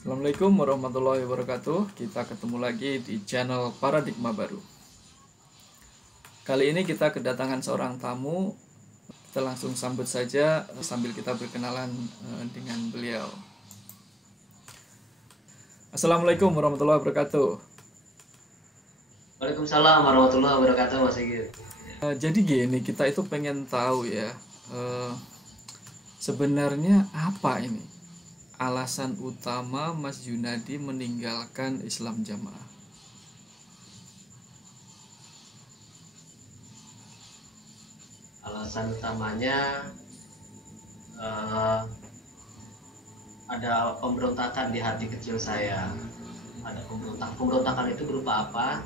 Assalamualaikum warahmatullahi wabarakatuh. Kita ketemu lagi di channel Paradigma Baru. Kali ini kita kedatangan seorang tamu. Kita langsung sambut saja sambil kita berkenalan dengan beliau. Assalamualaikum warahmatullahi wabarakatuh. Waalaikumsalam warahmatullahi wabarakatuh, Mas Sigit. Jadi gini, kita itu pengen tahu ya, sebenarnya apa ini alasan utama Mas Junadi meninggalkan Islam Jamaah? Alasan utamanya ada pemberontakan di hati kecil saya. Ada pemberontakan itu berupa apa?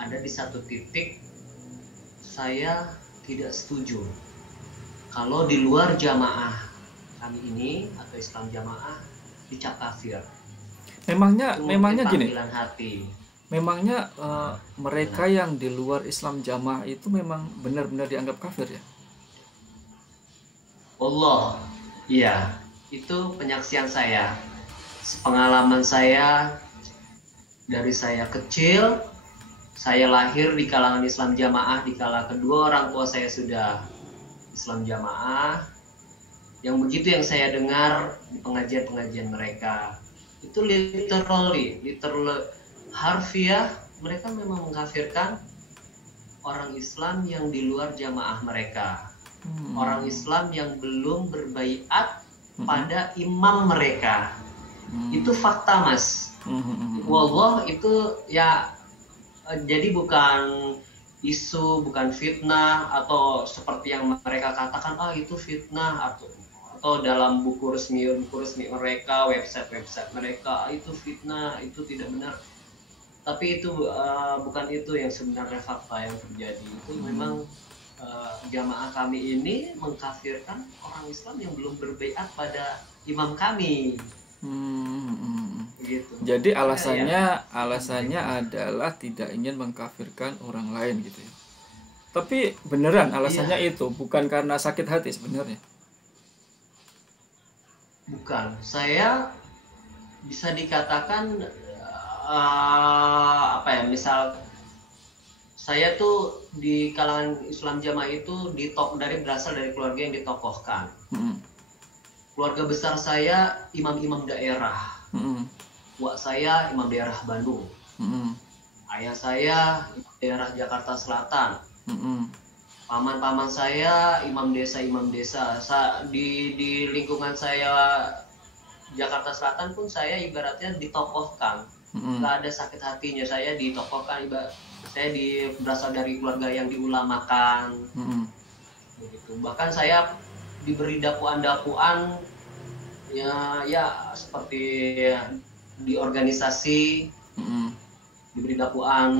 Ada di satu titik saya tidak setuju kalau di luar jamaah kami ini atau Islam Jamaah dicap kafir. Memangnya gini. Panggilan hati. Memangnya mereka yang di luar Islam Jamaah itu memang benar-benar dianggap kafir ya? Allah, iya, itu penyaksian saya, pengalaman saya dari saya kecil. Saya lahir di kalangan Islam Jamaah, dikala kedua orang tua saya sudah Islam Jamaah. Yang begitu yang saya dengar di pengajian-pengajian mereka, itu literally harfiah, mereka memang mengkafirkan orang Islam yang di luar jamaah mereka. Orang Islam yang belum berbaiat pada imam mereka. Itu fakta, Mas. Wallah, itu ya, jadi bukan isu, bukan fitnah, atau seperti yang mereka katakan, itu fitnah, atau dalam buku resmi mereka, website mereka, itu fitnah, itu tidak benar. Tapi itu bukan itu yang sebenarnya fakta yang terjadi. Itu memang jamaah kami ini mengkafirkan orang Islam yang belum berbaiat pada imam kami. Begitu. Jadi alasannya adalah tidak ingin mengkafirkan orang lain gitu ya. Tapi beneran alasannya itu bukan karena sakit hati sebenarnya. Bukan, saya bisa dikatakan misal saya tuh di kalangan Islam Jamaah itu berasal dari keluarga yang ditokohkan. Keluarga besar saya imam-imam daerah. Wak saya imam daerah Bandung. Ayah saya imam daerah Jakarta Selatan. Paman-paman saya imam desa. Di lingkungan saya Jakarta Selatan pun saya ibaratnya ditokohkan. Nggak ada sakit hatinya, saya ditokohkan. Saya berasal dari keluarga yang diulamakan. Begitu. Bahkan saya diberi dakwaan ya seperti di organisasi, diberi dakwaan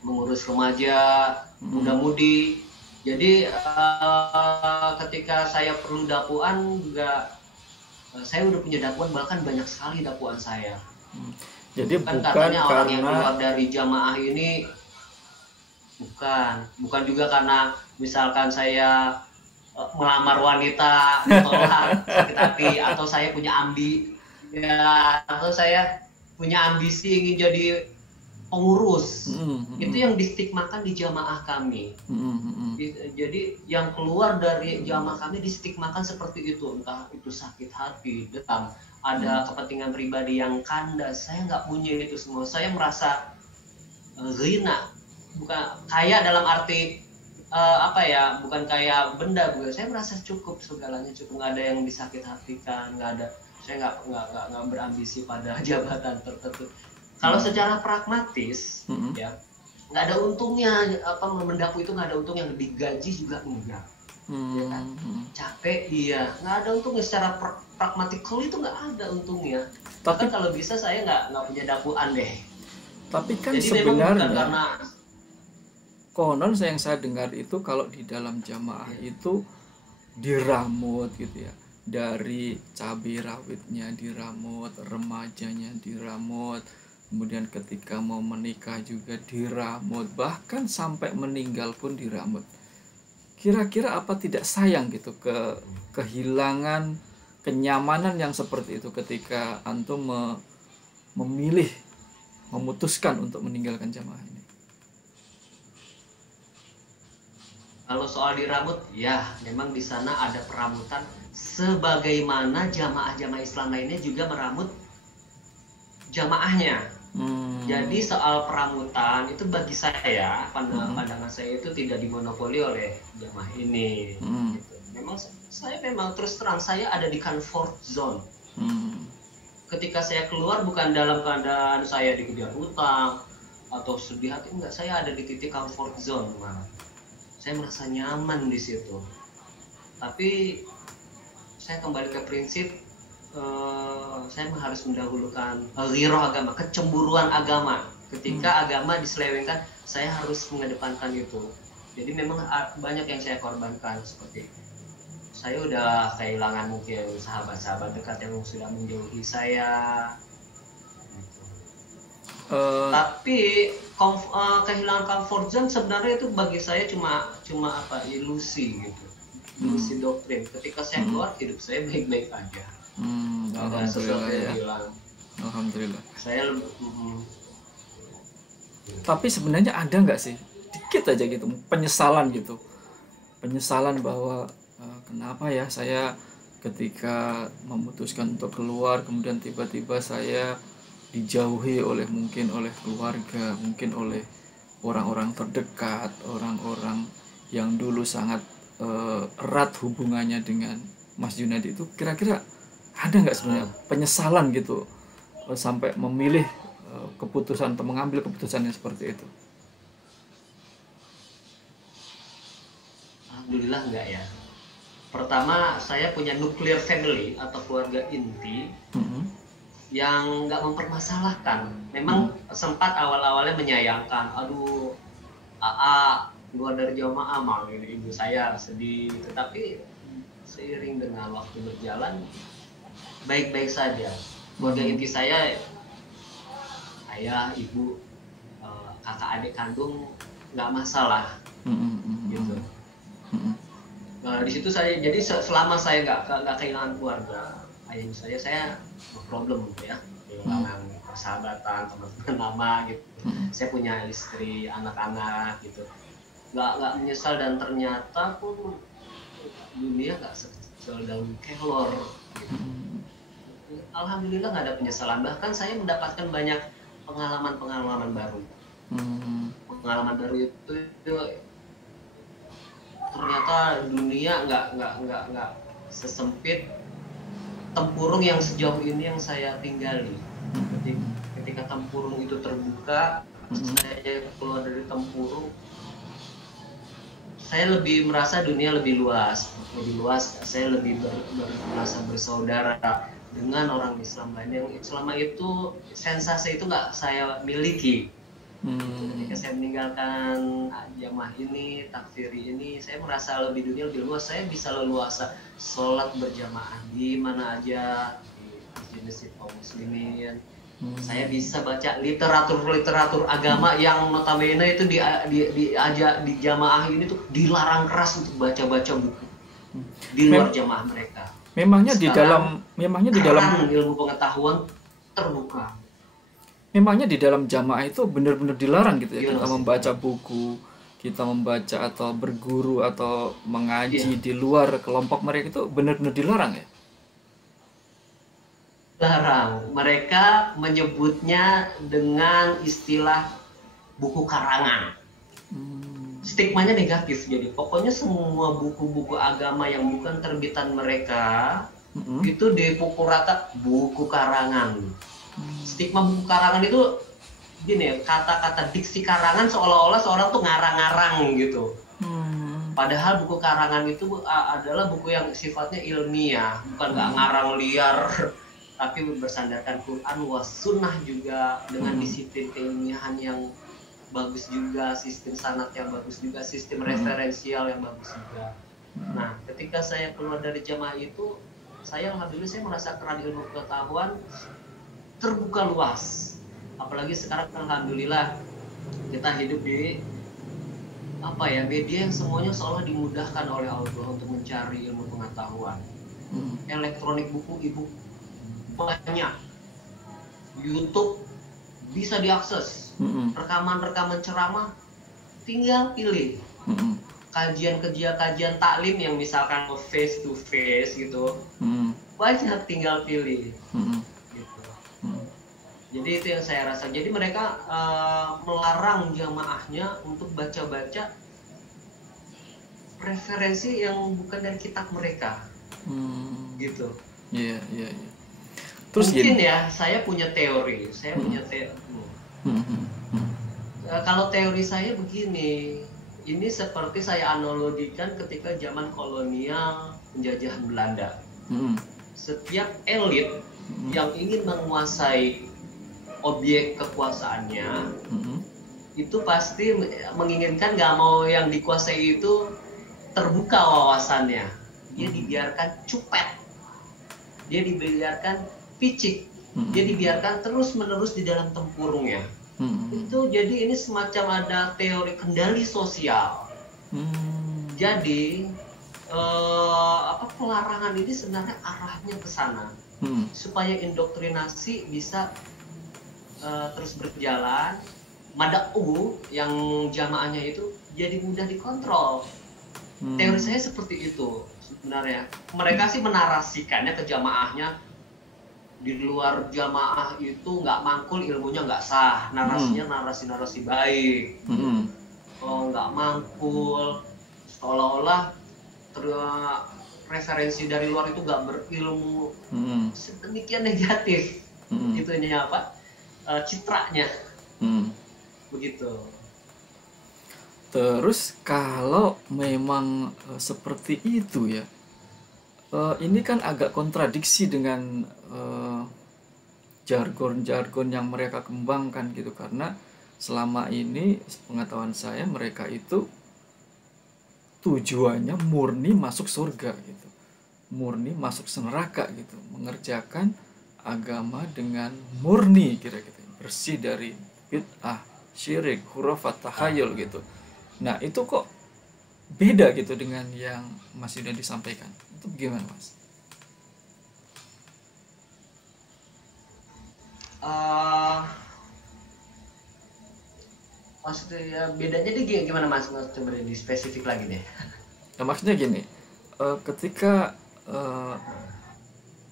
mengurus remaja, muda-mudi. Jadi ketika saya perlu dakwaan juga, saya udah punya dakwaan, bahkan banyak sekali dakwaan saya. Jadi bukan katanya karena orang yang keluar dari jamaah ini, bukan juga karena misalkan saya melamar wanita, tolak, sakit hati, atau saya punya atau saya punya ambisi ingin jadi pengurus. Itu yang distigmakan di jamaah kami. Jadi yang keluar dari jamaah kami distigmakan seperti itu, entah itu sakit hati, dendam, ada kepentingan pribadi yang kandas. Saya nggak punya itu semua. Saya merasa ghina, bukan kaya dalam arti bukan kaya benda, bukan. Saya merasa cukup, segalanya cukup, nggak ada yang disakit hatikan, nggak ada. Saya nggak berambisi pada jabatan tertentu. Kalau secara pragmatis, ya nggak ada untungnya. Mendakwa itu nggak ada untungnya, digaji juga enggak. Ya kan? Capek, iya, nggak ada untungnya. Secara pragmatikal itu nggak ada untungnya. Tapi kalau bisa saya nggak punya dakwaan deh. Tapi kan jadi sebenarnya karena konon yang saya dengar itu kalau di dalam jamaah itu diramut gitu ya, dari cabai rawitnya diramut, remajanya diramut, kemudian ketika mau menikah juga diramut, bahkan sampai meninggal pun diramut. Kira-kira apa tidak sayang gitu kehilangan kenyamanan yang seperti itu ketika antum memilih, memutuskan untuk meninggalkan jamaah ini? Kalau soal dirambut, ya memang di sana ada perambutan sebagaimana jamaah-jamaah Islam lainnya juga merambut jamaahnya. Jadi soal perambutan itu bagi saya, pandangan saya itu tidak dimonopoli oleh jamaah ini. Gitu. Memang saya terus terang saya ada di comfort zone. Ketika saya keluar bukan dalam keadaan saya dikejar hutang atau sedih hati, enggak, saya ada di titik comfort zone malah. Saya merasa nyaman di situ. Tapi saya kembali ke prinsip, saya harus mendahulukan ghirah agama, kecemburuan agama. Ketika agama diselewengkan, saya harus mengedepankan itu. Jadi memang banyak yang saya korbankan, seperti saya udah kehilangan mungkin sahabat-sahabat dekat yang sudah menjauhi saya. Tapi kehilangan comfort zone sebenarnya itu bagi saya cuma apa, ilusi gitu, ilusi doktrin. Ketika saya keluar, hidup saya baik-baik aja. Ada sesuatu yang hilang. Alhamdulillah. Saya Tapi sebenarnya ada nggak sih dikit aja gitu penyesalan gitu, penyesalan bahwa kenapa ya saya ketika memutuskan untuk keluar kemudian tiba-tiba saya dijauhi mungkin oleh keluarga, mungkin oleh orang-orang terdekat, orang-orang yang dulu sangat erat hubungannya dengan Mas Junadi itu. Kira-kira ada nggak sebenarnya penyesalan gitu sampai memilih keputusan atau mengambil keputusan yang seperti itu? Alhamdulillah enggak ya. Pertama, saya punya nuclear family atau keluarga inti yang nggak mempermasalahkan. Memang sempat awal-awalnya menyayangkan, aduh, keluar dari jamaah mal, ibu saya sedih. Tetapi seiring dengan waktu berjalan, baik-baik saja. Keluarga inti saya, ayah, ibu, kakak adik kandung, nggak masalah, gitu. Nah, di situ saya, jadi selama saya nggak kehilangan keluarga, ayah saya no problem gitu ya, kehilangan persahabatan, teman-teman lama gitu. Saya punya istri, anak-anak gitu, nggak menyesal. Dan ternyata pun dunia nggak sekecil daun kelor gitu. Alhamdulillah nggak ada penyesalan. Bahkan saya mendapatkan banyak pengalaman baru. Pengalaman baru itu ternyata dunia nggak sesempit tempurung yang sejauh ini yang saya tinggali. Ketika tempurung itu terbuka, saya keluar dari tempurung, saya lebih merasa dunia lebih luas. Saya lebih merasa bersaudara dengan orang Islam lain yang selama itu sensasi itu nggak saya miliki. Ketika saya meninggalkan jamaah ini, takfiri ini, saya merasa dunia lebih luas. Saya bisa leluasa sholat berjamaah di mana aja, di masjid kaum muslimin. Saya bisa baca literatur agama yang notabene itu di jamaah ini tuh dilarang keras untuk baca buku di luar jamaah mereka. Memangnya di dalam ilmu pengetahuan terbuka. Memangnya di dalam jamaah itu benar-benar dilarang gitu ya, kita membaca buku, kita membaca atau berguru atau mengaji di luar kelompok mereka, itu benar-benar dilarang ya? Larang. Mereka menyebutnya dengan istilah buku karangan. Stigmanya negatif. Jadi pokoknya semua buku-buku agama yang bukan terbitan mereka itu dipukul rata buku karangan. Stigma buku karangan itu gini ya, kata-kata diksi karangan seolah-olah seorang tuh ngarang-ngarang gitu. Padahal buku karangan itu adalah buku yang sifatnya ilmiah, bukan nggak ngarang liar, tapi bersandarkan Quran was sunnah juga, dengan disiplin keilmiahan yang bagus juga, sistem sanad yang bagus juga, sistem referensial yang bagus juga. Nah, ketika saya keluar dari jamaah itu, alhamdulillah saya merasa keran ilmu pengetahuan terbuka luas. Apalagi sekarang alhamdulillah kita hidup di media yang semuanya seolah dimudahkan oleh Allah untuk mencari ilmu pengetahuan. elektronik, buku, e-book banyak, YouTube bisa diakses, rekaman-rekaman ceramah tinggal pilih, kajian taklim yang misalkan face to face gitu, banyak, tinggal pilih gitu. Jadi itu yang saya rasa. Jadi mereka melarang jamaahnya untuk baca-baca referensi yang bukan dari kitab mereka, gitu. Iya. Terus mungkin gini. ya, saya punya teori. Kalau teori saya begini, ini seperti saya analogikan ketika zaman kolonial penjajahan Belanda. Setiap elit yang ingin menguasai objek kekuasaannya, itu pasti menginginkan, nggak mau yang dikuasai itu terbuka wawasannya. Dia dibiarkan cupet, dia dibiarkan picik, dia dibiarkan terus menerus di dalam tempurungnya. Itu jadi ini semacam ada teori kendali sosial. Jadi pelarangan ini sebenarnya arahnya ke sana, supaya indoktrinasi bisa terus berjalan. Mada'u yang jamaahnya itu jadi mudah dikontrol. Teori saya seperti itu sebenarnya. Mereka sih menarasikannya ke jamaahnya, di luar jamaah itu nggak mangkul, ilmunya nggak sah. Narasinya narasi baik. Nggak mangkul, seolah-olah referensi dari luar itu nggak berilmu, sedemikian negatif. Itu ini citranya, begitu. Terus kalau memang seperti itu ya, ini kan agak kontradiksi dengan jargon-jargon yang mereka kembangkan gitu, karena selama ini pengetahuan saya mereka itu tujuannya murni masuk surga gitu, murni masuk neraka gitu, mengerjakan agama dengan murni, kira-kira bersih dari bid'ah, syirik, khurafat, tahayul gitu. Nah itu kok beda gitu dengan yang Mas Yuda disampaikan, itu gimana Mas? Maksudnya bedanya dia gimana Mas? Coba di spesifik lagi deh. Nah, maksudnya gini, ketika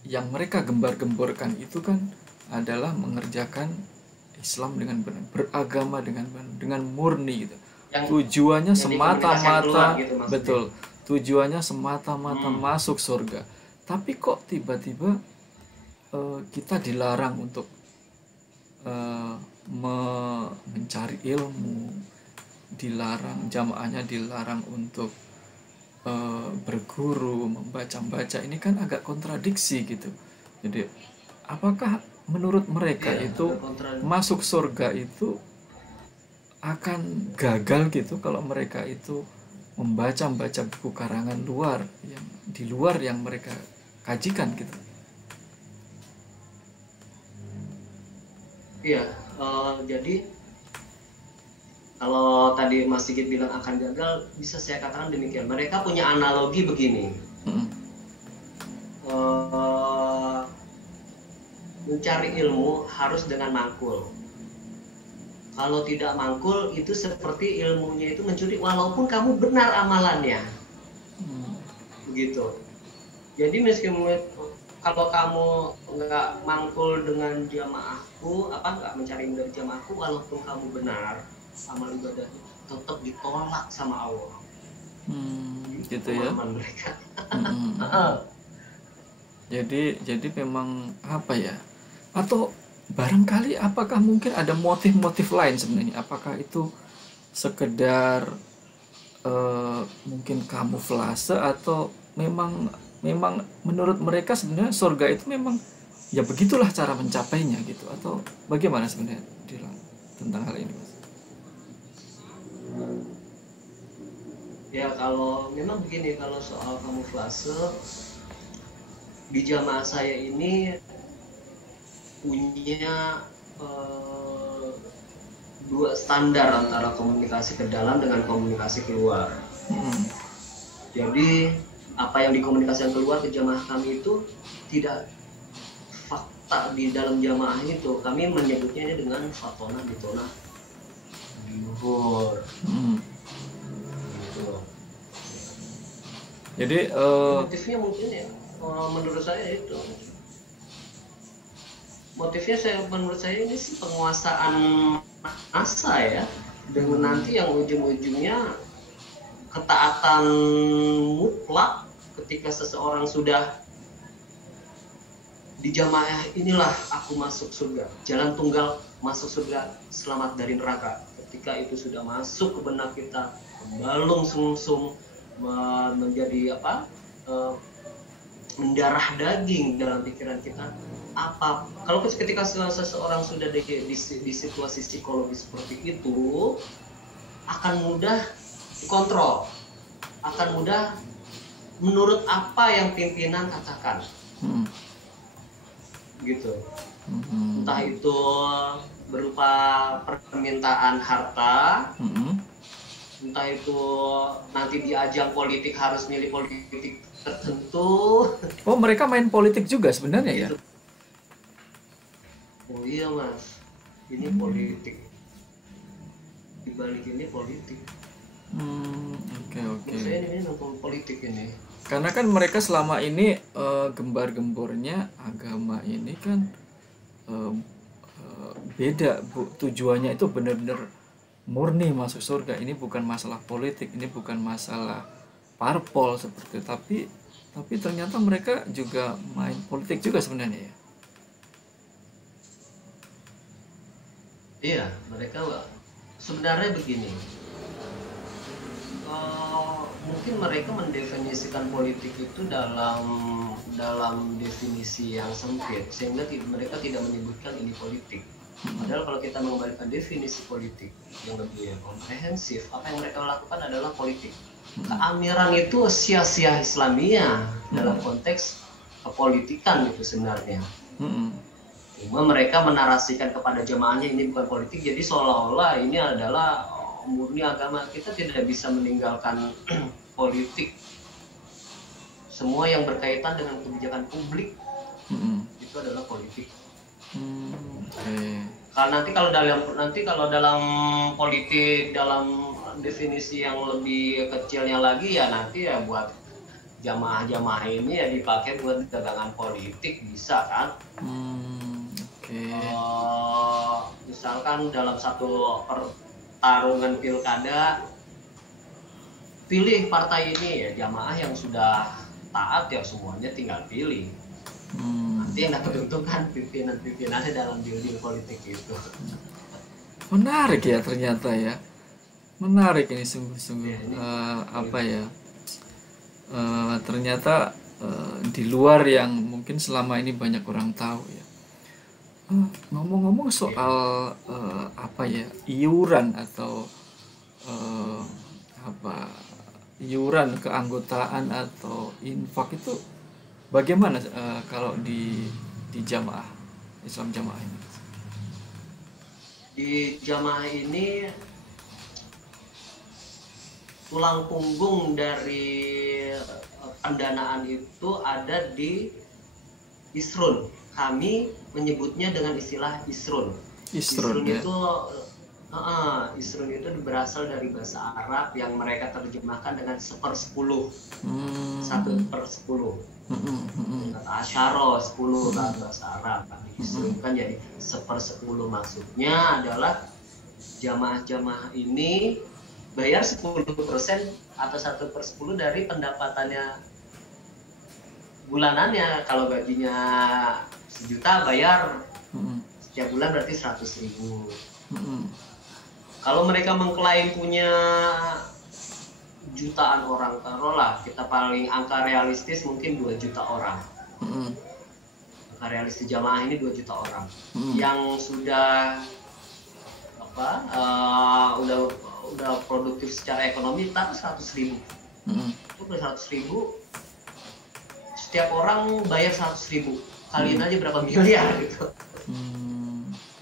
yang mereka gembar-gemborkan itu kan adalah mengerjakan Islam dengan benar, beragama dengan benar, dengan murni gitu. Tujuannya semata-mata gitu, betul. Tujuannya semata-mata masuk surga. Tapi kok tiba-tiba kita dilarang untuk mencari ilmu, dilarang, jamaahnya dilarang untuk berguru, membaca-baca. Ini kan agak kontradiksi gitu. Jadi apakah menurut mereka itu masuk surga itu akan gagal gitu kalau mereka itu membaca buku karangan luar yang di luar yang mereka kajikan gitu? Iya, jadi kalau tadi Mas Sigit bilang akan gagal, bisa saya katakan demikian. Mereka punya analogi begini. Mencari ilmu harus dengan mangkul. Kalau tidak mangkul, itu seperti ilmunya itu mencuri, walaupun kamu benar amalannya. Begitu. Jadi meskipun kalau kamu nggak mangkul dengan jamaahku, nggak mencari ilmu dari jamaahku, walaupun kamu benar, amal ibadahnya tetap ditolak sama Allah. Gitu ya. Mereka. Jadi memang apa ya? Atau barangkali apakah mungkin ada motif-motif lain sebenarnya? Apakah itu sekedar mungkin kamuflase, atau memang menurut mereka sebenarnya surga itu memang ya begitulah cara mencapainya gitu, atau bagaimana sebenarnya tentang hal ini, Mas? Ya kalau memang begini, kalau soal kamuflase, di jamaah saya ini punya dua standar antara komunikasi ke dalam dengan komunikasi keluar. Jadi apa yang dikomunikasikan keluar ke jamaah kami itu tidak fakta di dalam jamaah itu. Kami menyebutnya ini dengan fatona bitona luhur. Gitu. Jadi motifnya mungkin ya, menurut saya itu motifnya menurut saya ini sih penguasaan massa ya, dengan nanti yang ujung-ujungnya ketaatan mutlak ketika seseorang sudah di jamaah inilah aku masuk surga, jalan tunggal masuk surga, selamat dari neraka. Ketika itu sudah masuk ke benak kita, membalung sumsum, menjadi mendarah daging dalam pikiran kita. Kalau ketika seseorang sudah di situasi psikologis seperti itu, akan mudah dikontrol, akan mudah menurut apa yang pimpinan katakan. Gitu. Entah itu berupa permintaan harta, entah itu nanti di ajang politik harus milih politik tertentu. Oh, mereka main politik juga sebenarnya ya? Oh iya mas, ini politik, dibalik ini politik. Oke. Saya ini memang politik ini. Karena kan mereka selama ini gembar-gembornya agama ini kan beda, Bu. Tujuannya itu benar-benar murni masuk surga. Ini bukan masalah politik, ini bukan masalah parpol seperti itu. Tapi ternyata mereka juga main politik juga sebenarnya ya. Iya, mereka sebenarnya begini. Mungkin mereka mendefinisikan politik itu dalam definisi yang sempit, sehingga mereka tidak menyebutkan ini politik. Padahal kalau kita mengembalikan definisi politik yang lebih komprehensif, apa yang mereka lakukan adalah politik. Keamiran itu sia-sia Islamiyah dalam konteks kepolitikan itu sebenarnya. Cuma mereka menarasikan kepada jamaahnya ini bukan politik, jadi seolah-olah ini adalah murni agama. Kita tidak bisa meninggalkan politik. Semua yang berkaitan dengan kebijakan publik itu adalah politik. Karena nanti kalau dalam politik, dalam definisi yang lebih kecilnya lagi ya, nanti ya buat jamaah-jamaah ini ya dipakai buat dagangan politik, bisa kan? Misalkan dalam satu pertarungan pilkada, pilih partai ini, ya jamaah yang sudah taat ya semuanya tinggal pilih. Nanti yang dapat untung kan pimpinan-pimpinannya dalam deal-deal politik itu. Menarik ya ternyata ya. Menarik ini sungguh-sungguh. Ternyata di luar yang mungkin selama ini banyak orang tahu ya. Ngomong-ngomong soal iuran atau iuran keanggotaan atau infak itu bagaimana kalau di jamaah Islam jamaah ini? Di jamaah ini tulang punggung dari pendanaan itu ada di isrun. Kami menyebutnya dengan istilah isrun. Isrun Ya? Isrun itu berasal dari bahasa Arab yang mereka terjemahkan dengan 1/10. 1/10. Kata asyara 10 kan bahasa Arab. Isrun kan jadi 1/10. Maksudnya adalah jamaah-jamaah ini bayar 10% atau 1/10 dari pendapatannya bulanannya. Kalau gajinya 1 juta bayar setiap bulan berarti 100.000. Kalau mereka mengklaim punya jutaan orang, taruhlah kita paling angka realistis mungkin 2 juta orang. Angka realistis jamaah ini 2 juta orang yang sudah udah produktif secara ekonomi, tapi 100.000. Itu 100.000, setiap orang bayar 100.000, kaliin aja berapa miliar gitu.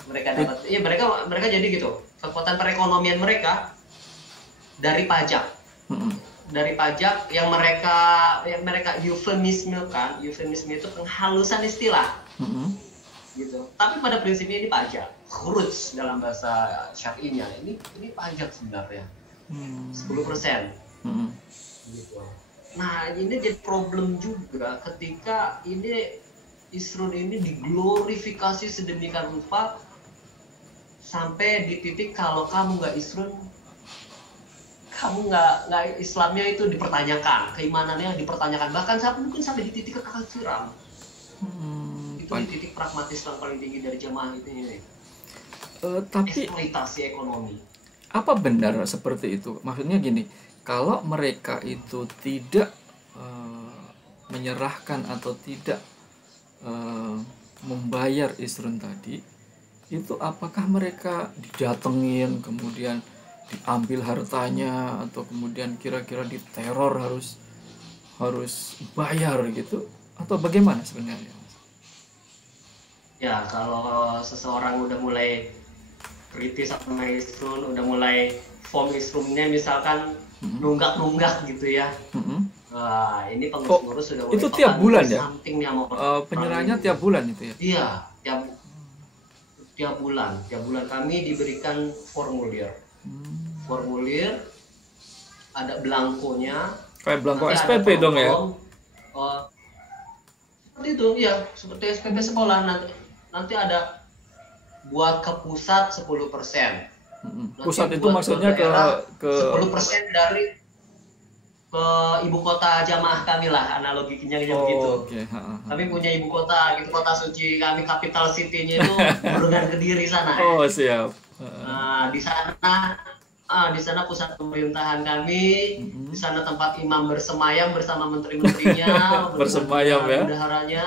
Mereka dapat, ya mereka jadi gitu. Kekuatan perekonomian mereka dari pajak. dari pajak yang mereka eufemisme kan, eufemisme itu penghalusan istilah gitu. Tapi pada prinsipnya ini pajak, khuruj dalam bahasa syar'inya ini pajak sebenarnya 10%. Gitu. Nah ini jadi problem juga ketika ini Isrun ini diglorifikasi sedemikian rupa sampai di titik kalau kamu nggak Isrun, kamu nggak Islamnya itu dipertanyakan, keimanannya dipertanyakan, bahkan mungkin sampai di titik kekafiran. Itu di titik pragmatis yang paling tinggi dari jamaah itu ini. Tapi eksploitasi ekonomi. Apa benar seperti itu? Maksudnya gini, kalau mereka itu tidak menyerahkan atau tidak membayar Isrun tadi, itu apakah mereka didatengin, kemudian diambil hartanya, atau kemudian kira-kira diteror harus bayar gitu, atau bagaimana sebenarnya? Ya kalau seseorang udah mulai kritis sama Isrun, udah mulai form Isrunnya misalkan nunggak gitu ya. Wah, ini pengurus sudah mulai itu tiap bulan ya? Penyerahannya tiap bulan itu ya? Iya, tiap bulan kami diberikan formulir. Formulir ada belangkonya. Kayak belangko SPP dong ya? Seperti itu ya, seperti SPP sekolah. Nanti ada buat ke pusat 10%. Pusat itu maksudnya ke 10% dari ke ibu kota jamaah kami lah, analoginya begitu. Okay. Kami punya ibu kota, gitu, kota suci kami, capital city-nya itu Burungan Kediri sana. Oh siap. Nah, di sana pusat pemerintahan kami, di sana tempat imam bersemayam bersama menteri-menterinya, bersemayam ya, bendaharanya.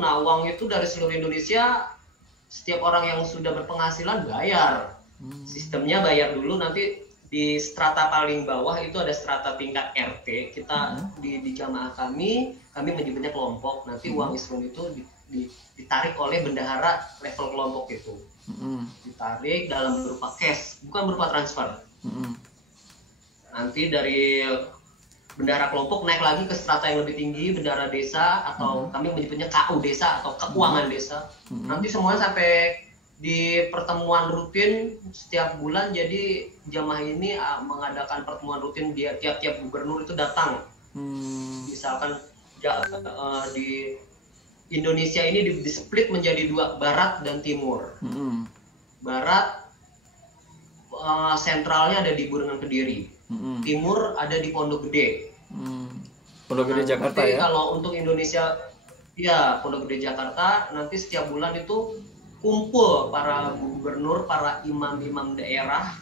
Nah, uang itu dari seluruh Indonesia, setiap orang yang sudah berpenghasilan bayar. Sistemnya bayar dulu, nanti di strata paling bawah itu ada strata tingkat RT. Kita di jamaah kami menyebutnya kelompok. Nanti uang Isrun itu ditarik oleh bendahara level kelompok itu. Ditarik dalam berupa cash, bukan berupa transfer. Nanti dari bendahara kelompok naik lagi ke strata yang lebih tinggi, bendahara desa, atau kami menyebutnya KU desa atau keuangan desa. Nanti semuanya sampai di pertemuan rutin setiap bulan. Jadi jamaah ini mengadakan pertemuan rutin, dia tiap-tiap gubernur itu datang. Misalkan di Indonesia ini di-split menjadi dua, barat dan timur. Barat sentralnya ada di Burungan Kediri. Timur ada di Pondok Gede. Pondok Gede Jakarta ya. Kalau untuk Indonesia ya Pondok Gede Jakarta, nanti setiap bulan itu kumpul para gubernur, para imam-imam daerah.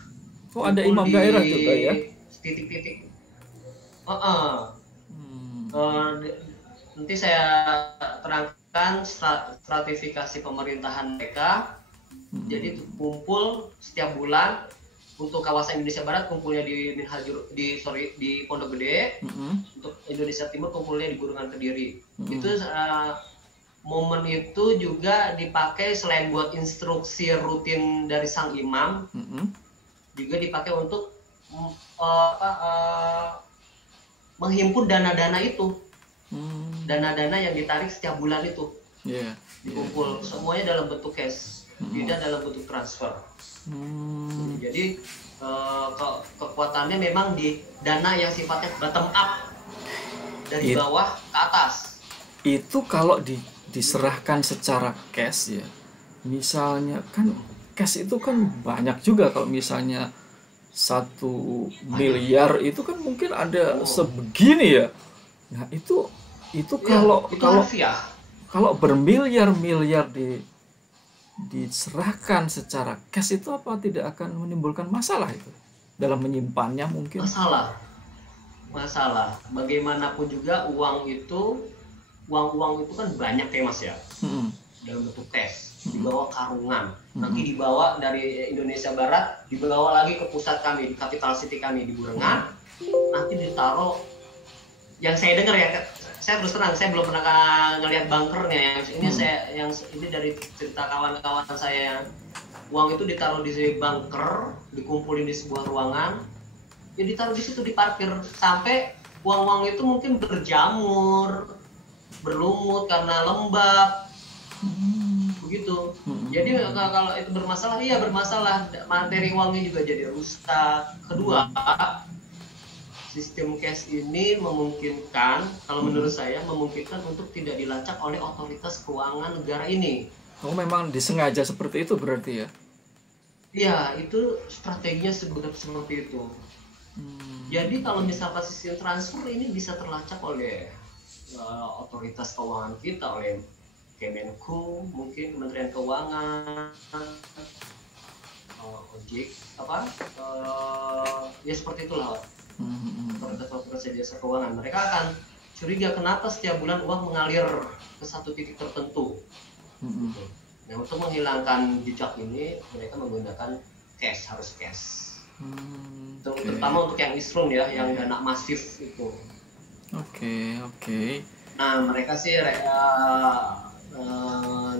Oh, ada imam daerah juga ya? Titik-titik. Nanti saya terangkan stratifikasi pemerintahan mereka. Jadi kumpul setiap bulan. Untuk kawasan Indonesia Barat kumpulnya di Pondok Gede. Untuk Indonesia Timur kumpulnya di Burungan Kediri. Itu momen itu juga dipakai selain buat instruksi rutin dari sang imam, juga dipakai untuk menghimpun dana-dana itu, dana-dana yang ditarik setiap bulan itu, dikumpul semuanya dalam bentuk cash, tidak dalam bentuk transfer. Jadi kekuatannya memang di dana yang sifatnya bottom up, dari bawah ke atas. Itu kalau diserahkan secara cash ya, misalnya kan cash itu kan banyak juga. Kalau misalnya 1 miliar itu kan mungkin ada sebegini ya. Nah itu kalau bermiliar-miliar diserahkan secara cash, itu apa tidak akan menimbulkan masalah itu dalam menyimpannya? Mungkin masalah bagaimanapun juga uang itu kan banyak ya Mas ya, dalam bentuk cash, dibawa karungan, nanti dibawa dari Indonesia Barat, dibawa lagi ke pusat kami, di capital city kami di Burungan, nanti ditaruh. Yang saya dengar ya, saya terus terang saya belum pernah ngelihat bunkernya. Yang ini dari cerita kawan-kawan saya, uang itu ditaruh di bunker, dikumpulin di sebuah ruangan, ya ditaruh di situ, diparkir sampai uang-uang itu mungkin berjamur, berlumut karena lembab begitu. Jadi kalau itu bermasalah, iya bermasalah, materi uangnya juga jadi rusak. Kedua, sistem cash ini memungkinkan, kalau menurut saya memungkinkan untuk tidak dilacak oleh otoritas keuangan negara ini. Oh, memang disengaja seperti itu berarti ya? Iya, itu strateginya seperti itu. Jadi kalau misalkan sistem transfer ini bisa terlacak oleh otoritas keuangan kita, oleh Kemenku, mungkin Kementerian Keuangan, ojek, ya seperti itulah. Otoritas jasa keuangan, mereka akan curiga kenapa setiap bulan uang mengalir ke satu titik tertentu. Nah, untuk menghilangkan jejak ini, mereka menggunakan cash, harus cash. Terutama untuk yang isrun ya, yang dana masif itu. Oke. Nah, mereka sih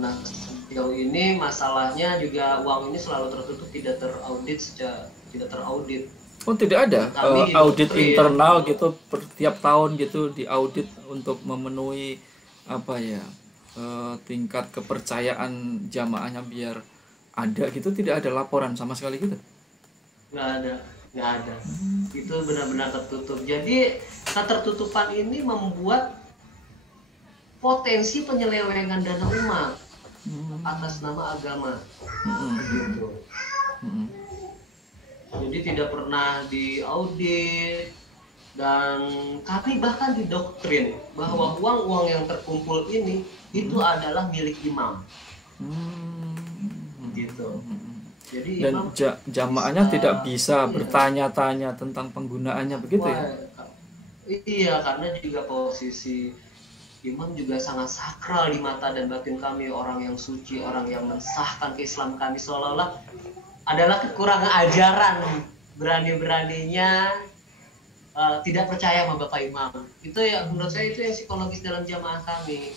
nah sejauh ini masalahnya juga uang ini selalu tertutup, tidak teraudit. Oh, tidak ada audit internal gitu per tiap tahun gitu, diaudit untuk memenuhi apa ya, tingkat kepercayaan jamaahnya biar ada gitu, tidak ada laporan sama sekali gitu? Nggak ada. Itu benar-benar tertutup. Jadi ketertutupan ini membuat potensi penyelewengan dana umat atas nama agama, gitu. Jadi tidak pernah diaudit, dan kami bahkan didoktrin bahwa uang-uang yang terkumpul ini itu adalah milik imam, gitu. Jadi dan jamaahnya tidak bisa bertanya-tanya tentang penggunaannya begitu ya? Iya, karena juga posisi imam juga sangat sakral di mata dan batin kami, orang yang suci, orang yang mensahkan keislaman kami, seolah-olah adalah kekurangan ajaran, berani-beraninya tidak percaya sama Bapak Imam. Itu ya menurut saya itu yang psikologis dalam jamaah kami.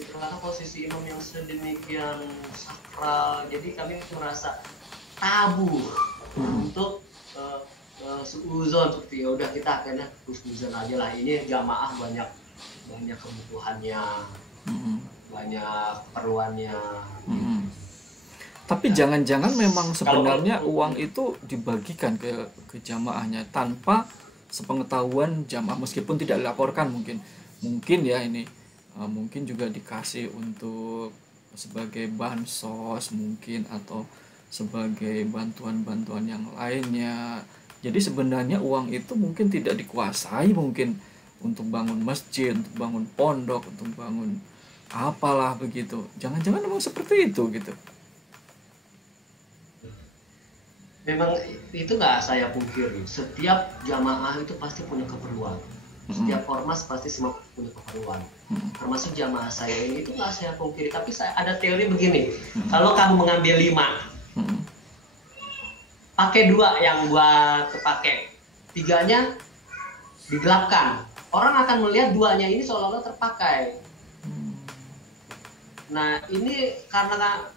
Itu karena posisi imam yang sedemikian sakral, jadi kami merasa tabu untuk suuzon, seperti ya udah kita akhirnya suuzon aja lah, ini jamaah banyak kebutuhannya, banyak keperluannya. Tapi jangan-jangan memang sebenarnya uang itu dibagikan ke jamaahnya tanpa sepengetahuan jamaah, meskipun tidak dilaporkan, mungkin ya ini mungkin juga dikasih untuk sebagai bansos mungkin, atau sebagai bantuan-bantuan yang lainnya. Jadi sebenarnya uang itu mungkin tidak dikuasai, mungkin untuk bangun masjid, untuk bangun pondok, untuk bangun apalah begitu. Jangan-jangan memang seperti itu gitu. Memang itu nggak saya pungkiri, setiap jamaah itu pasti punya keperluan, setiap ormas pasti semua punya keperluan, termasuk jamaah saya ini, itu nggak saya pungkiri. Tapi saya ada teori begini, kalau kamu mengambil 5, pakai 2 yang buat kepake, 3-nya digelapkan, orang akan melihat 2-nya ini seolah-olah terpakai. Nah, ini karena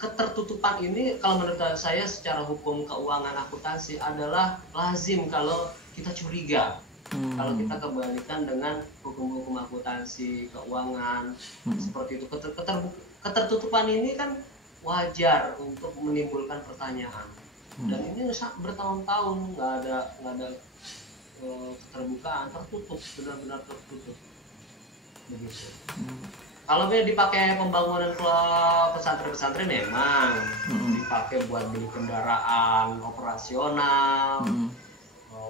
ketertutupan ini, kalau menurut saya secara hukum keuangan akuntansi adalah lazim kalau kita curiga. Kalau kita kebalikan dengan hukum-hukum akuntansi keuangan seperti itu, ketertutupan ini kan wajar untuk menimbulkan pertanyaan. Dan ini bertahun-tahun nggak ada keterbukaan, tertutup, benar-benar tertutup begitu. Kalau dipakai pembangunan pesantren-pesantren memang dipakai buat beli kendaraan operasional,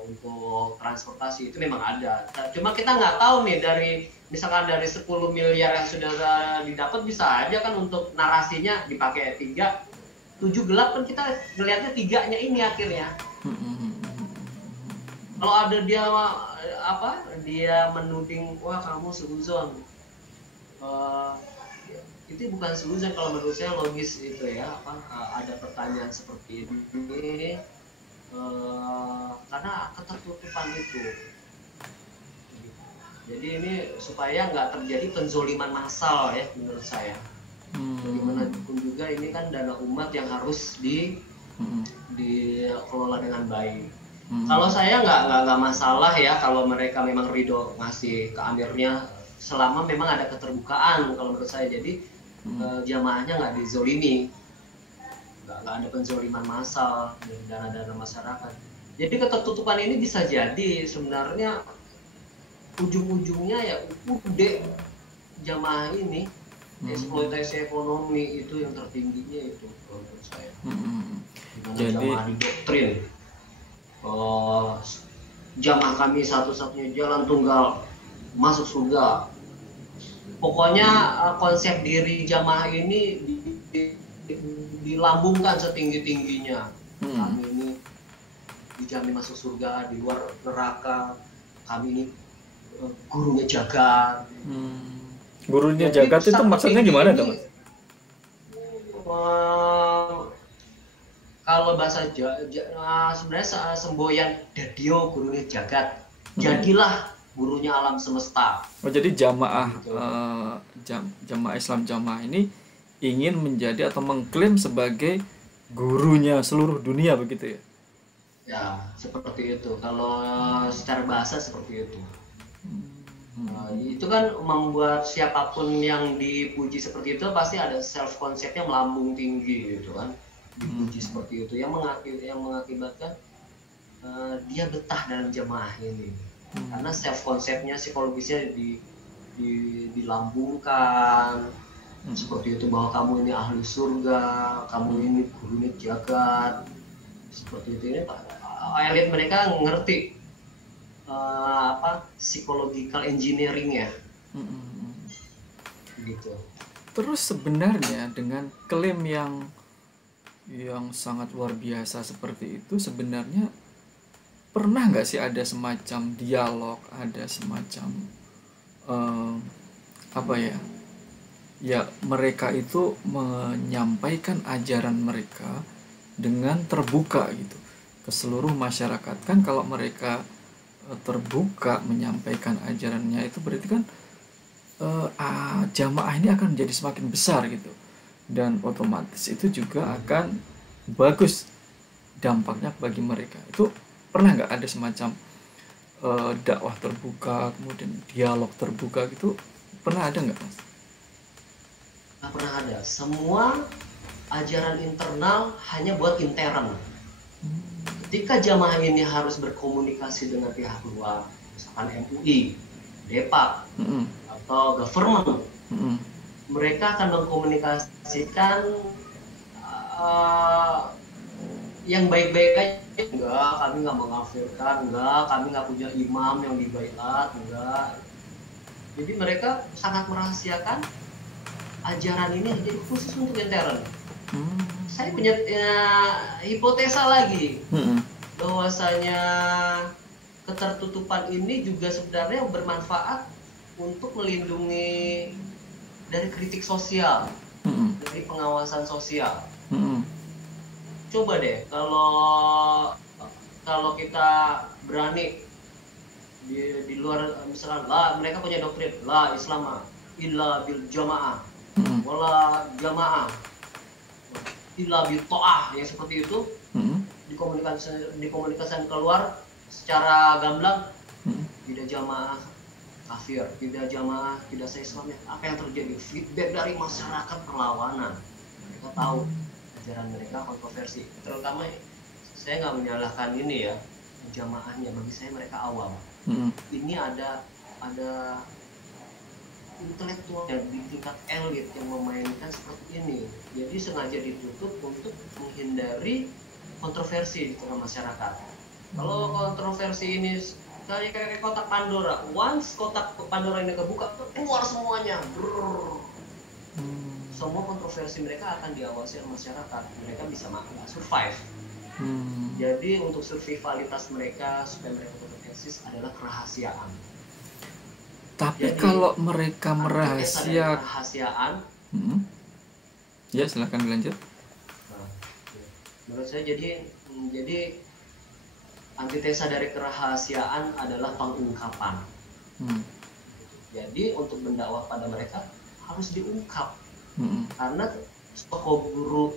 untuk transportasi itu memang ada. Cuma kita nggak tahu nih, misalkan dari 10 miliar yang sudah didapat, bisa aja kan untuk narasinya dipakai 3, 7 gelap kan kita melihatnya 3-nya ini akhirnya. Kalau ada dia menuding, wah kamu seuzon. Itu bukan seuzon kalau menurut saya, logis itu ya, ada pertanyaan seperti ini karena ketertutupan itu. Jadi ini supaya nggak terjadi penzoliman massal ya menurut saya. Bagaimanapun juga ini kan dana umat yang harus dikelola dengan baik. Kalau saya nggak masalah ya kalau mereka memang ridho ngasih ke amirnya, selama memang ada keterbukaan kalau menurut saya. Jadi jamaahnya nggak dizolimi, nggak ada penzoliman massal dan dana-dana masyarakat. Jadi ketertutupan ini bisa jadi sebenarnya ujung-ujungnya ya udah jamaah ini eksploitasi ekonomi itu yang tertingginya itu kalau menurut saya. Jadi Jamaah didoktrin, jamaah kami satu-satunya jalan tunggal masuk surga. Pokoknya konsep diri jamaah ini dilambungkan setinggi-tingginya. Kami ini dijamin masuk surga, di luar neraka. Kami ini gurunya jagat. Gurunya jagat itu maksudnya gimana dong? Kalau bahasa sebenarnya semboyan dadio gurunya jagat, jadilah gurunya alam semesta. Oh, jadi jamaah jamaah Islam jamaah ini ingin menjadi atau mengklaim sebagai gurunya seluruh dunia begitu ya? Ya seperti itu. Kalau secara bahasa seperti itu. Itu kan membuat siapapun yang dipuji seperti itu pasti ada self konsepnya melambung tinggi gitu kan, dipuji seperti itu yang mengakibatkan dia betah dalam jamaah ini karena self konsepnya psikologisnya dilambungkan seperti itu, bahwa kamu ini ahli surga, kamu ini gurunya jagat seperti itu. Ini elit mereka ngerti psychological engineering ya, gitu. Terus sebenarnya dengan klaim yang sangat luar biasa seperti itu, sebenarnya pernah nggak sih ada semacam dialog, ada semacam mereka itu menyampaikan ajaran mereka dengan terbuka gitu ke seluruh masyarakat. Kan kalau mereka terbuka menyampaikan ajarannya itu berarti kan jamaah ini akan menjadi semakin besar gitu, dan otomatis itu juga akan bagus dampaknya bagi mereka. Itu pernah nggak ada semacam dakwah terbuka, kemudian dialog terbuka gitu, pernah ada nggak Mas? Nggak pernah ada. Semua ajaran internal hanya buat intern. Ketika jamaah ini harus berkomunikasi dengan pihak luar, misalkan MUI, DEPAK, atau government, mereka akan mengkomunikasikan yang baik-baik aja. Enggak, kami nggak mengafirkan, enggak, kami nggak punya imam yang dibaiat, enggak. Jadi mereka sangat merahasiakan ajaran ini jadi khusus untuk intern. Saya punya hipotesa lagi bahwasanya ketertutupan ini juga sebenarnya bermanfaat untuk melindungi dari kritik sosial, dari pengawasan sosial. Coba deh kalau kita berani di luar, misalkan mereka punya doktrin la Islam illa bil jamaah wala jamaah illa bil to'ah, yang seperti itu dikomunikasikan keluar secara gamblang, tidak jamaah kafir, tidak jamaah tidak se-Islamnya. Apa yang terjadi? Feedback dari masyarakat perlawanan. Mereka tahu ajaran mereka kontroversi. Terutama saya nggak menyalahkan ini ya jamaahnya, bagi saya mereka awam. Ini ada intelektual di tingkat elit yang memainkan seperti ini. Jadi sengaja ditutup untuk menghindari kontroversi di tengah masyarakat. Kalau kontroversi ini kayak kotak Pandora, once kotak Pandora ini kebuka, keluar semuanya. Semua kontroversi mereka akan diawasi oleh masyarakat. Mereka bisa survive. Jadi untuk survivalitas mereka supaya mereka tetap eksis adalah kerahasiaan. Tapi jadi, kalau mereka merahasiaan, ya silakan dilanjut. Menurut saya jadi antitesa dari kerahasiaan adalah pengungkapan. Jadi untuk mendakwah pada mereka harus diungkap, karena pokok guru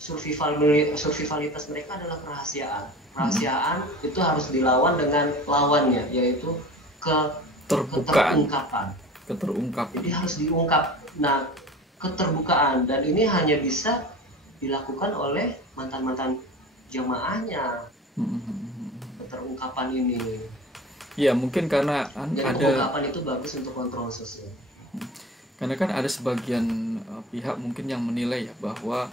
survivalitas mereka adalah kerahasiaan. kerahasiaan itu harus dilawan dengan lawannya, yaitu Terbukaan, keterungkapan. keterungkap. Jadi harus diungkap. Nah, keterbukaan, dan ini hanya bisa dilakukan oleh mantan-mantan jamaahnya, keterungkapan ini. Ya mungkin karena Dan ada, pengungkapan itu bagus untuk kontrol sosial. karena kan ada sebagian pihak mungkin yang menilai ya bahwa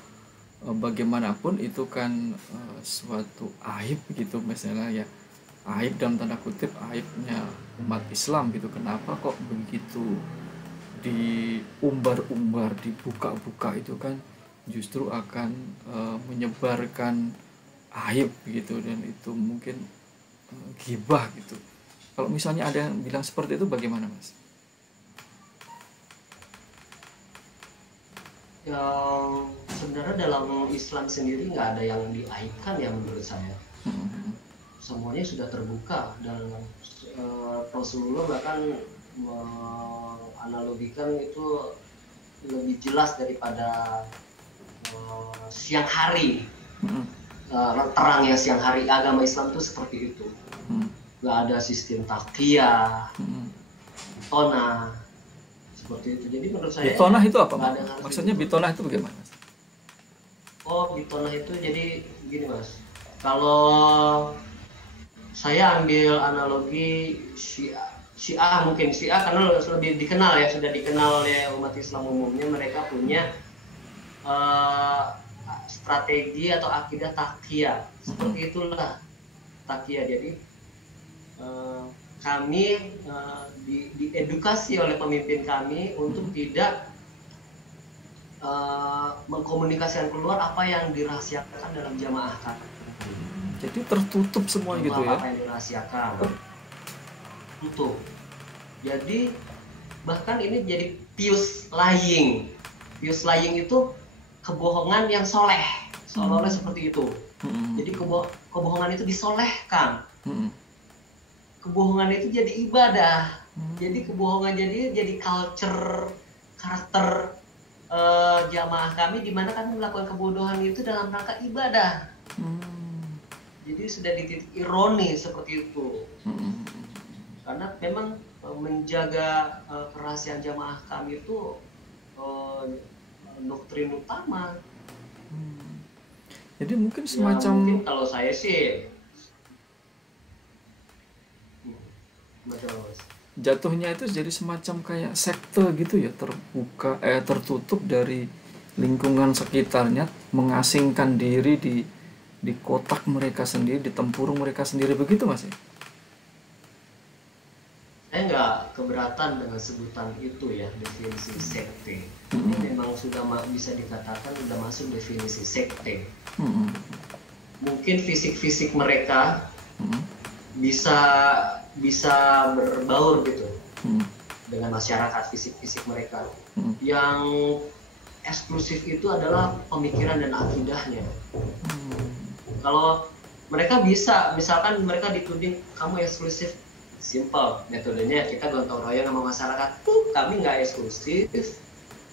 bagaimanapun itu kan suatu aib gitu, misalnya ya aib dalam tanda kutip, aibnya umat Islam gitu. Kenapa kok begitu diumbar-umbar, dibuka-buka, itu kan justru akan menyebarkan aib gitu, dan itu mungkin ghibah gitu. Kalau misalnya ada yang bilang seperti itu, bagaimana Mas? Yang sebenarnya dalam Islam sendiri nggak ada yang diaibkan ya menurut saya. Semuanya sudah terbuka, dan Rasulullah bahkan menganalogikan itu lebih jelas daripada siang hari. Terangnya siang hari agama Islam itu seperti itu. Nggak ada sistem taqiyah, tonah seperti itu. Jadi menurut saya Bitonah itu apa? nggak ada yang harus Maksudnya dibuka. bitonah itu bagaimana Mas? Oh, bitonah itu jadi gini Mas. Kalau saya ambil analogi Syiah mungkin Syiah karena lebih dikenal ya, sudah dikenal oleh umat Islam umumnya. Mereka punya strategi atau akidah taqiyah. Seperti itulah taqiyah. Jadi kami diedukasi oleh pemimpin kami untuk tidak mengkomunikasikan keluar apa yang dirahasiakan dalam jamaah kami. Jadi tertutup semua gitu ya? Apa yang dirahasiakan tutup. Jadi bahkan ini jadi pious lying. Pious lying itu kebohongan yang soleh, seolah-olah seperti itu. Jadi kebohongan itu disolehkan. Kebohongan itu jadi ibadah. Jadi kebohongan jadi culture, karakter jamaah kami, di mana kami melakukan kebodohan itu dalam rangka ibadah. Jadi sudah di titik ironi seperti itu. Karena memang menjaga kerahasiaan jamaah kami itu doktrin utama. Jadi mungkin Ya, semacam mungkin kalau saya sih jatuhnya itu jadi semacam kayak sekte gitu ya, terbuka, tertutup dari lingkungan sekitarnya, mengasingkan diri di kotak mereka sendiri, di tempurung mereka sendiri, begitu Mas ya? saya nggak keberatan dengan sebutan itu ya, definisi sekte. Ini memang sudah bisa dikatakan sudah masuk definisi sekte. Mungkin fisik-fisik mereka bisa berbaur gitu dengan masyarakat, fisik-fisik mereka. Yang eksklusif itu adalah pemikiran dan akidahnya. Kalau mereka bisa, misalkan mereka dituding kamu eksklusif, simple metodenya kita gotong royong sama masyarakat. Kami nggak eksklusif,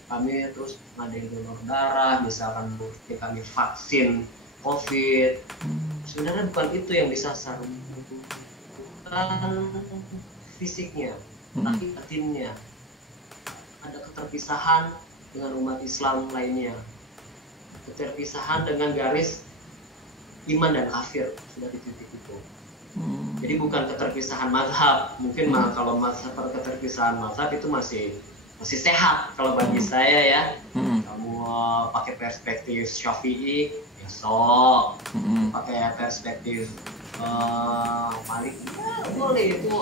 kami terus ngadain donor darah, misalkan bukti kami vaksin COVID. Sebenarnya bukan itu yang disasar, bukan fisiknya, tapi batinnya. Ada keterpisahan dengan umat Islam lainnya, keterpisahan dengan garis iman dan kafir, sudah di titik itu. Jadi bukan keterpisahan mazhab. Mungkin kalau keterpisahan mazhab itu masih sehat kalau bagi saya ya. Kamu pakai perspektif Syafi'i, ya sok. Pakai perspektif Malik, ya boleh, itu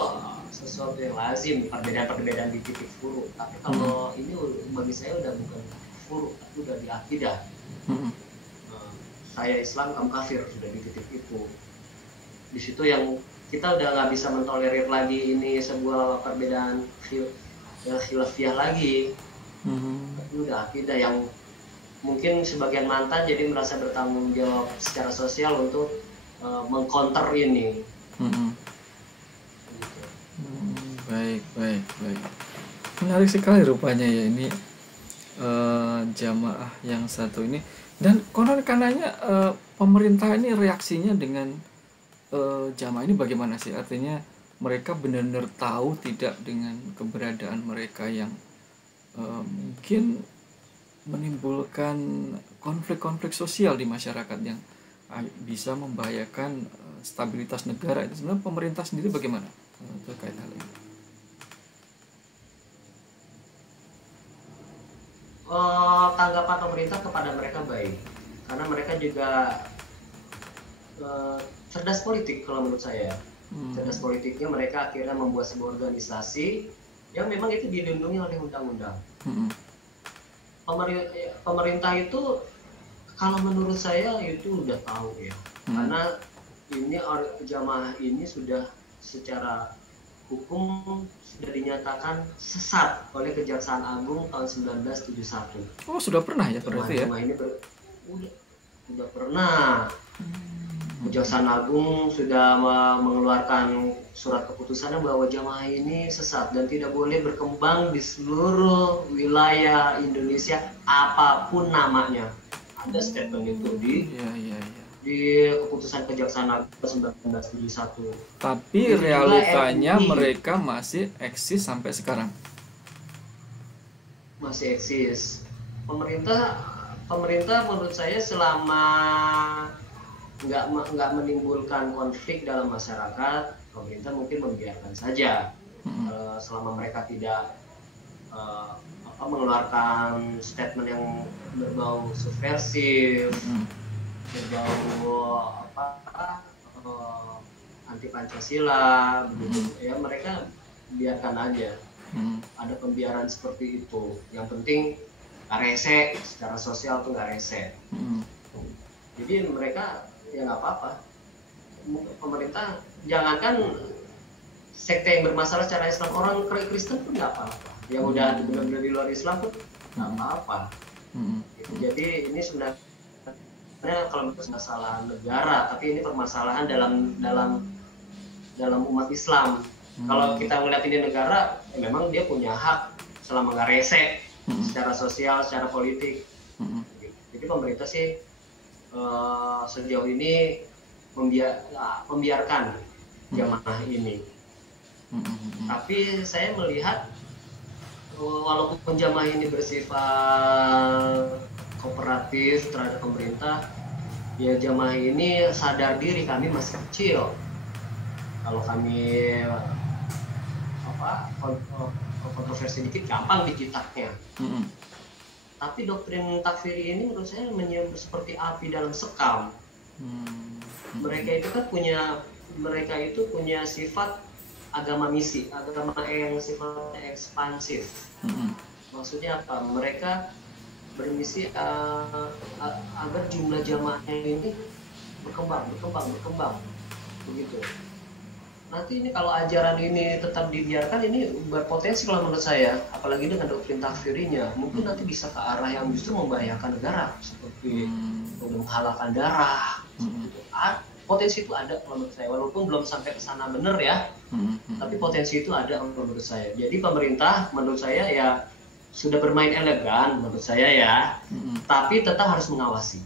sesuatu yang lazim, perbedaan-perbedaan di titik furu. Tapi kalau ini bagi saya udah bukan furu, tapi udah di akidah. Saya Islam, kamu kafir, sudah di titik itu. Di situ yang kita udah nggak bisa mentolerir lagi ini sebuah perbedaan khilafiyah lagi. Tapi udah akidah yang mungkin sebagian mantan jadi merasa bertanggung jawab secara sosial untuk mengcounter ini. Baik. Menarik sekali rupanya ya ini jamaah yang satu ini. Dan konon kananya pemerintah ini reaksinya dengan jamaah ini bagaimana sih? Artinya mereka benar-benar tahu tidak dengan keberadaan mereka yang mungkin menimbulkan konflik-konflik sosial di masyarakat yang bisa membahayakan stabilitas negara. Itu sebenarnya pemerintah sendiri bagaimana terkait hal ini? Tanggapan pemerintah kepada mereka baik, karena mereka juga cerdas politik kalau menurut saya. Cerdas politiknya mereka akhirnya membuat sebuah organisasi yang memang itu dilindungi oleh undang-undang. Pemerintah itu kalau menurut saya itu udah tahu ya, karena ini jamaah ini sudah secara hukum sudah dinyatakan sesat oleh Kejaksaan Agung tahun 1971. Oh, sudah pernah ya berarti ya? Jamaah ini udah pernah. Kejaksaan Agung sudah mengeluarkan surat keputusannya bahwa jamaah ini sesat dan tidak boleh berkembang di seluruh wilayah Indonesia apapun namanya. Ada statement itu di keputusan Kejaksaan Agung 1971. Tapi realitanya mereka masih eksis sampai sekarang. Masih eksis. Pemerintah menurut saya selama nggak menimbulkan konflik dalam masyarakat, pemerintah mungkin membiarkan saja. Selama mereka tidak mengeluarkan statement yang berbau subversif, berbau anti Pancasila, begitu ya, mereka biarkan aja. Ada pembiaran seperti itu. Yang penting nggak rese, secara sosial tuh nggak rese. Jadi mereka ya nggak apa-apa. Pemerintah jangankan sekte yang bermasalah secara Islam, orang Kristen pun nggak apa-apa. Yang udah benar-benar di luar Islam pun nggak apa-apa. Gitu. Jadi ini sebenarnya kalau masalah negara, tapi ini permasalahan dalam umat Islam. Kalau kita melihat ini negara, ya memang dia punya hak selama nggak rese secara sosial, secara politik. Jadi pemerintah sih sejauh ini membiarkan jamaah ini. Tapi saya melihat walaupun jamaah ini bersifat kooperatif terhadap pemerintah, ya jamaah ini sadar diri kami masih kecil. Kalau kami kontroversi dikit gampang dijitaknya. Tapi doktrin takfiri ini menurut saya seperti api dalam sekam. Mereka itu punya sifat agama misi, agama yang sifatnya ekspansif. Maksudnya apa? Mereka bermisi agar jumlah jamaahnya ini berkembang begitu. Nanti ini kalau ajaran ini tetap dibiarkan, ini berpotensi kalau menurut saya, apalagi dengan doktrin takfirinya, mungkin nanti bisa ke arah yang justru membahayakan negara, seperti menghalalkan darah. Potensi itu ada kalau menurut saya, walaupun belum sampai ke sana benar ya, tapi potensi itu ada menurut saya. Jadi pemerintah menurut saya ya sudah bermain elegan menurut saya ya, tapi tetap harus mengawasi.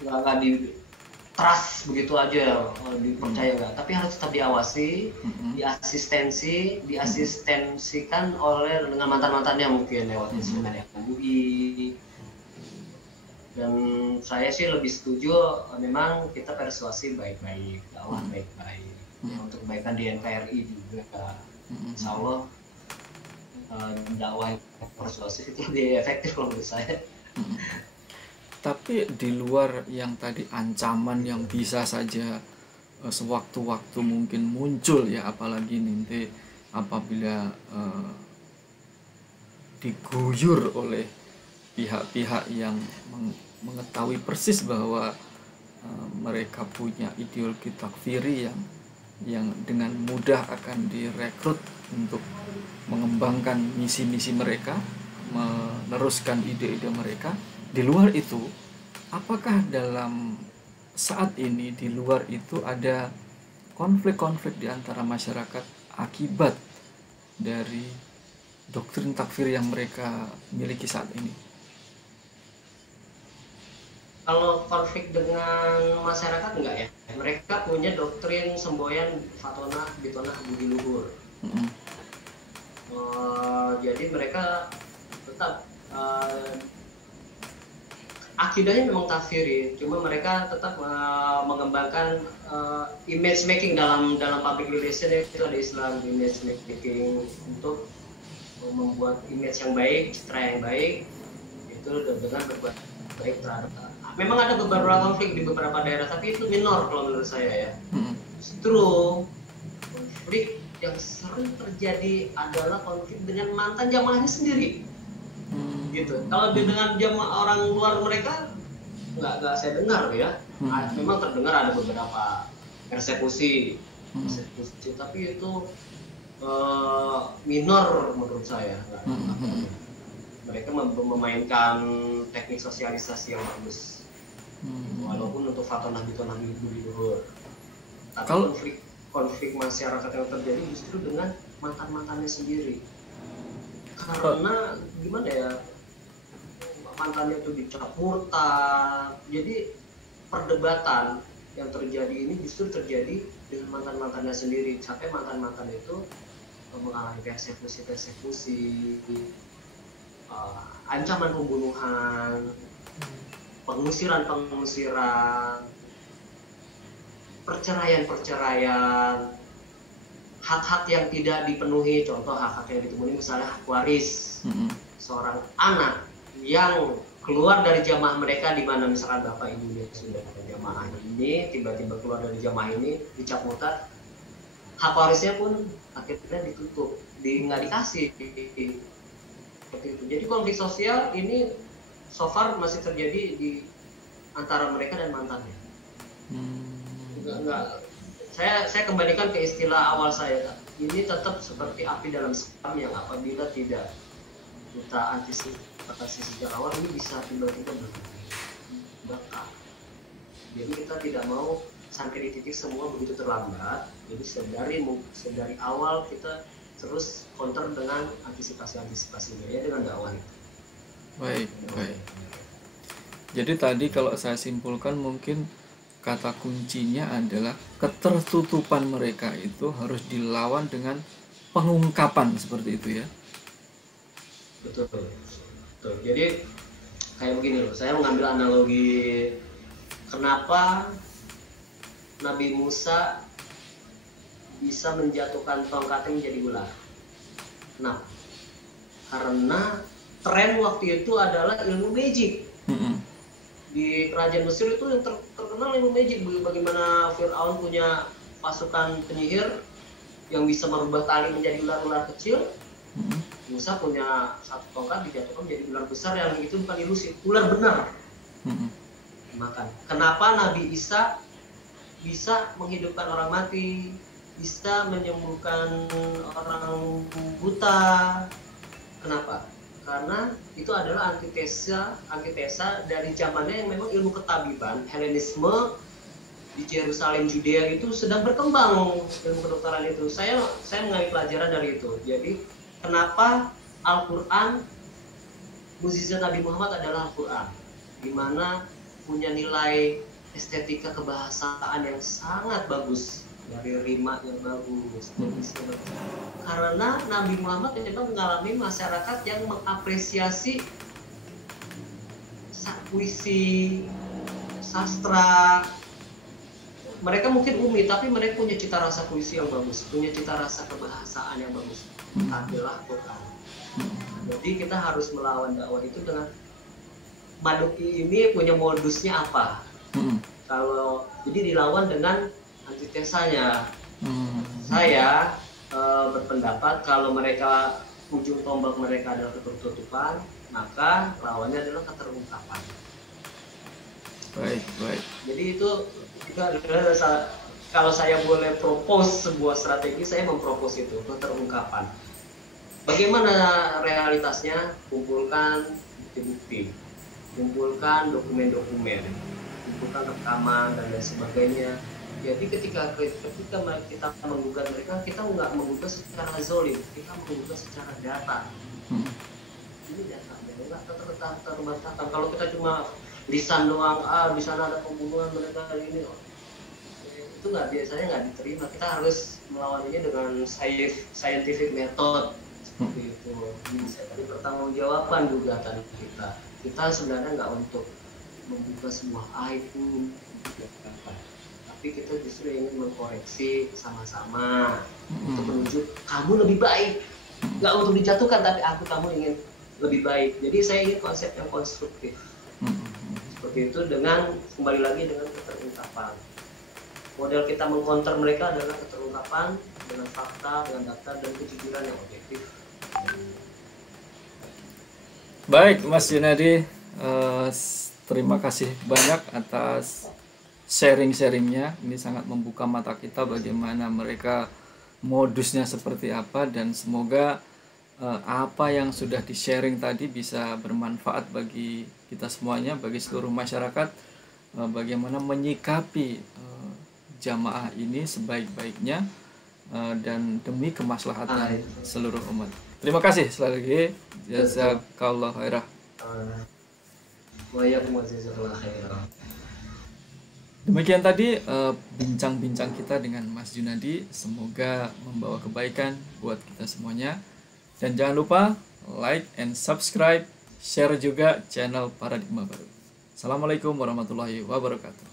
Nggak di trust begitu aja, dipercaya nggak, tapi harus tetap diawasi, diasistensikan oleh dengan mantan-mantannya mungkin lewat instrumen MUI. Dan saya sih lebih setuju memang kita persuasi baik-baik, dakwah baik-baik, untuk kebaikan di NKRI juga. Insya Allah dakwah persuasif itu lebih efektif kalau menurut saya. Tapi di luar yang tadi ancaman yang bisa saja sewaktu-waktu mungkin muncul ya, apalagi nanti apabila diguyur oleh pihak-pihak yang mengetahui persis bahwa mereka punya ideologi takfiri yang dengan mudah akan direkrut untuk mengembangkan misi-misi mereka, meneruskan ide-ide mereka. Di luar itu, apakah dalam saat ini di luar itu ada konflik-konflik di antara masyarakat akibat dari doktrin takfir yang mereka miliki saat ini? kalau konflik dengan masyarakat enggak ya. Mereka punya doktrin semboyan Fatona Bitona Budi Luhur. Jadi mereka tetap akidahnya memang takfiri, cuma mereka tetap mengembangkan image making dalam public relation. Itu ada Islam image making untuk membuat image yang baik, citra yang baik itu dengan berbuat baik terhadap. Memang ada beberapa konflik di beberapa daerah, tapi itu minor kalau menurut saya ya. Justru konflik yang sering terjadi adalah konflik dengan mantan jamaahnya sendiri. Gitu. Kalau dengan jamaah orang luar mereka nggak saya dengar ya. Memang terdengar ada beberapa persekusi, tapi itu minor menurut saya. Mereka memainkan teknik sosialisasi yang bagus, walaupun untuk Fatona Bitona Budi Luhur. Tapi konflik masyarakat yang terjadi justru dengan mantannya sendiri. Karena gimana ya? Mantannya itu dicap murtad. Jadi perdebatan yang terjadi ini justru terjadi dengan mantannya sendiri. Sampai mantan itu mengalami persekusi, ancaman pembunuhan, pengusiran, perceraian, hak-hak yang tidak dipenuhi. Contoh hak-hak yang dipenuhi misalnya hak waris seorang anak yang keluar dari jamaah mereka, di mana misalkan bapak ibunya sudah ada jamaah ini, tiba-tiba keluar dari jamaah ini dicap murtad, hak warisnya pun akhirnya ditutup, nggak dikasih. Seperti itu. Jadi konflik sosial ini so far masih terjadi di antara mereka dan mantannya. Enggak. Saya kembalikan ke istilah awal saya. Ini tetap seperti api dalam sekam yang apabila tidak kita antisipasi sejak awal, ini bisa tiba-tiba bakar. Jadi kita tidak mau sampai di titik semua begitu terlambat. Jadi sedari awal kita terus counter dengan antisipasinya ya, dengan dakwah itu. Baik. Jadi tadi kalau saya simpulkan mungkin kata kuncinya adalah ketertutupan mereka itu harus dilawan dengan pengungkapan, seperti itu ya. Betul. Jadi kayak begini loh, saya mengambil analogi kenapa Nabi Musa bisa menjatuhkan tongkatnya menjadi ular. Kenapa? Karena tren waktu itu adalah ilmu magic. Di kerajaan Mesir itu yang terkenal ilmu magic. Bagaimana Fir'aun punya pasukan penyihir yang bisa merubah tali menjadi ular-ular kecil. Musa punya satu tongkat dijatuhkan menjadi ular besar, yang itu bukan ilusi, ular benar. Makan. Kenapa Nabi Isa bisa menghidupkan orang mati, bisa menyembuhkan orang buta? Kenapa? Karena itu adalah antitesa dari zamannya yang memang ilmu ketabiban, Helenisme di Yerusalem, Judea itu sedang berkembang, ilmu kedokteran itu. Saya mengambil pelajaran dari itu. Jadi kenapa Al-Quran, mukjizat Nabi Muhammad adalah Al-Quran, di mana punya nilai estetika kebahasaan yang sangat bagus, dari rima yang bagus, karena Nabi Muhammad memang mengalami masyarakat yang mengapresiasi puisi, sastra. Mereka mungkin umi, tapi mereka punya cita rasa puisi yang bagus, punya cita rasa kebahasaan yang bagus. Adalah Quran. Jadi kita harus melawan dakwah itu dengan Maduki ini punya modusnya apa? Kalau jadi dilawan dengan antitesanya. Saya berpendapat kalau mereka ujung tombak mereka adalah ketertutupan, maka lawannya adalah keterungkapan. Baik. Jadi itu adalah kalau saya boleh propose sebuah strategi, saya mempropose itu keterungkapan. Bagaimana realitasnya? Kumpulkan bukti-bukti, kumpulkan dokumen-dokumen, kumpulkan rekaman dan lain sebagainya. Jadi ketika kita menggugat mereka, kita nggak menggugat secara zolim, kita menggugat secara data. Ini data, nggak terbantahkan. Kalau kita cuma lisan doang, di sana ada pembunuhan mereka hari ini, itu nggak, biasanya nggak diterima. Kita harus melawannya dengan scientific method seperti itu. Bisa dari pertanggungjawaban juga tadi kita sebenarnya nggak untuk membuka semua aib, tapi kita justru ingin mengkoreksi sama-sama untuk menuju kamu lebih baik, nggak untuk dijatuhkan, tapi kamu ingin lebih baik. Jadi saya ingin konsep yang konstruktif seperti itu, dengan kembali lagi dengan keterungkapan. Model kita mengcounter mereka adalah keterungkapan dengan fakta, dengan data, dan kejujuran yang objektif. Baik Mas Junadi, terima kasih banyak atas sharing-sharingnya. Ini sangat membuka mata kita bagaimana mereka modusnya seperti apa, dan semoga apa yang sudah di-sharing tadi bisa bermanfaat bagi kita semuanya, bagi seluruh masyarakat, bagaimana menyikapi jamaah ini sebaik-baiknya dan demi kemaslahatan seluruh umat. Terima kasih sekali lagi. Jazakallah khairah. Demikian tadi bincang-bincang kita dengan Mas Junadi. Semoga membawa kebaikan buat kita semuanya. Dan jangan lupa like and subscribe, share juga channel Paradigma Baru. Assalamualaikum warahmatullahi wabarakatuh.